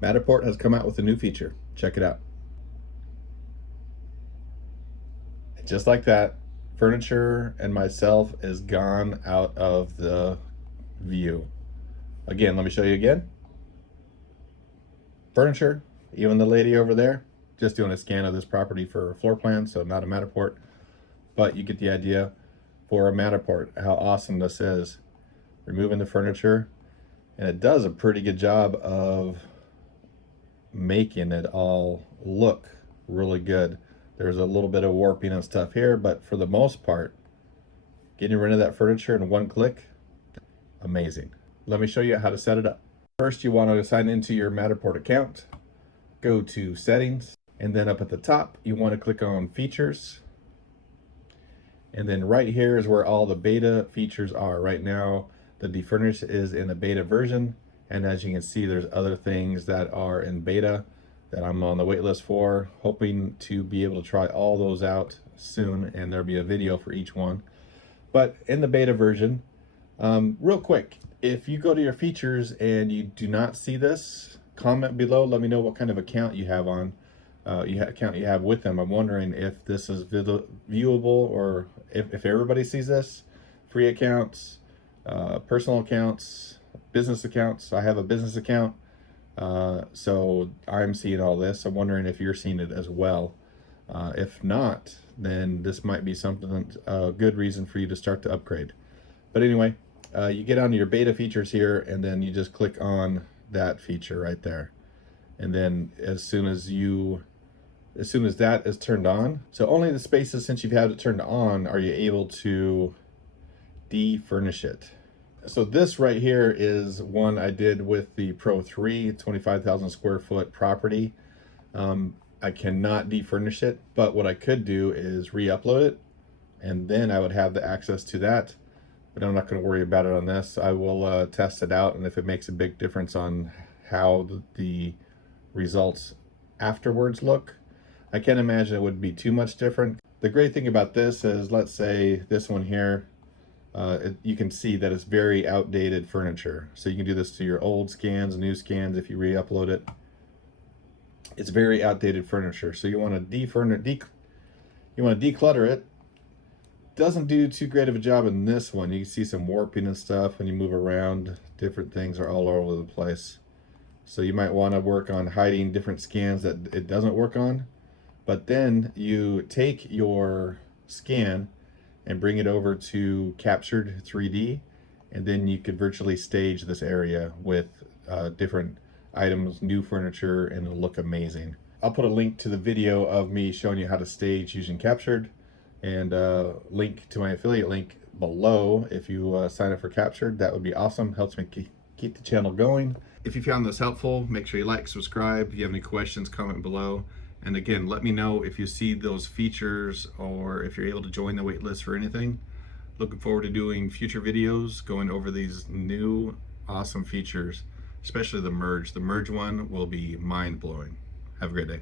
Matterport has come out with a new feature. Check it out. And just like that, furniture and myself is gone out of the view. Again, let me show you again. Furniture, even the lady over there, just doing a scan of this property for a floor plan, so not a Matterport, but you get the idea for a Matterport, how awesome this is. Removing the furniture, and it does a pretty good job of making it all look really good. There's a little bit of warping and stuff here, but for the most part, getting rid of that furniture in one click, amazing. Let me show you how to set it up. First, you want to sign into your Matterport account, go to settings, and then up at the top, you want to click on features. And then right here is where all the beta features are. Right now, the Defurnish is in a beta version. And as you can see, there's other things that are in beta that I'm on the wait list for, hoping to be able to try all those out soon, and there'll be a video for each one. But in the beta version, real quick, if you go to your features and you do not see this, comment below, let me know what kind of account you have on, account you have with them. I'm wondering if this is viewable, or if everybody sees this. Free accounts, personal accounts, business accounts. I have a business account, so I'm seeing all this. I'm wondering if you're seeing it as well. If not, then this might be something, a good reason for you to start to upgrade. But anyway, you get onto your beta features here, and then you just click on that feature right there. And then as soon as that is turned on, so only the spaces, since you've had it turned on, are you able to defurnish it. So this right here is one I did with the Pro 3, 25,000 square foot property. I cannot defurnish it, but what I could do is re-upload it, and then I would have the access to that. But I'm not going to worry about it on this. I will test it out, and if it makes a big difference on how the results afterwards look, I can't imagine it would be too much different. The great thing about this is, let's say this one here, you can see that it's very outdated furniture. So you can do this to your old scans, new scans, if you re-upload it. It's very outdated furniture. So you want to declutter it. Doesn't do too great of a job in this one. You can see some warping and stuff when you move around. Different things are all over the place. So you might want to work on hiding different scans that it doesn't work on. But then you take your scan and bring it over to Captured 3D, and then you could virtually stage this area with different items, new furniture, and it'll look amazing. I'll put a link to the video of me showing you how to stage using Captured, and link to my affiliate link below if you sign up for Captured. That would be awesome. Helps me keep the channel going. If you found this helpful, make sure you like, subscribe. If you have any questions, comment below. And again, let me know if you see those features, or if you're able to join the wait list for anything. Looking forward to doing future videos going over these new awesome features, especially the merge. The merge one will be mind-blowing. Have a great day.